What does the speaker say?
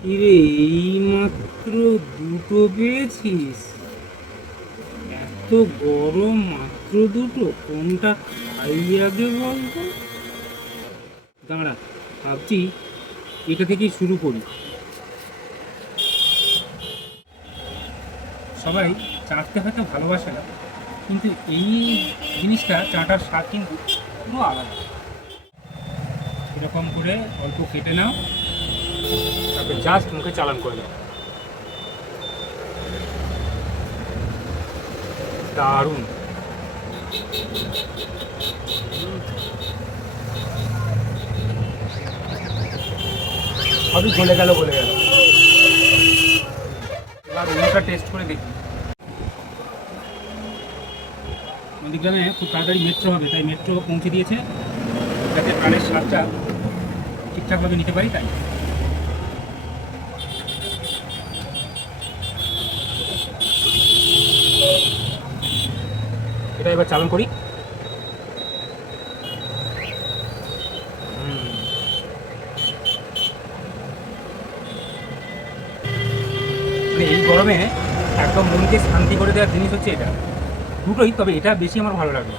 কিরে, এইমাত্র দুটো পেয়েছিস? এত গরম, মাত্র দুটো? কোনটা খাই আগে বলতো? দাঁড়া, ভাবছি এটা থেকেই শুরু করি। সবাই চাটতে হয়তো ভালোবাসে না, কিন্তু এই জিনিসটা, চাটার স্বাদ কিন্তু পুরো আলাদা। এরকম করে অল্প কেটে নাও, তারপর জাস্ট মুখে চালান করে দাও। দারুণ। সবই গলে গেল গলে গেল। এবার অন্যটা টেস্ট করে দেখি। আমাদের গ্রামে খুব তাড়াতাড়ি মেট্রো হবে, তাই মেট্রো পৌঁছে দিয়েছে, যাতে প্রাণের স্বাদটা ঠিকঠাকভাবে নিতে পারি। তাই এটা এবার চালন করি। মানে এই গরমে একদম মনকে শান্তি করে দেওয়ার জিনিস হচ্ছে এটা। দুটোই, তবে এটা বেশি আমার ভালো লাগলো।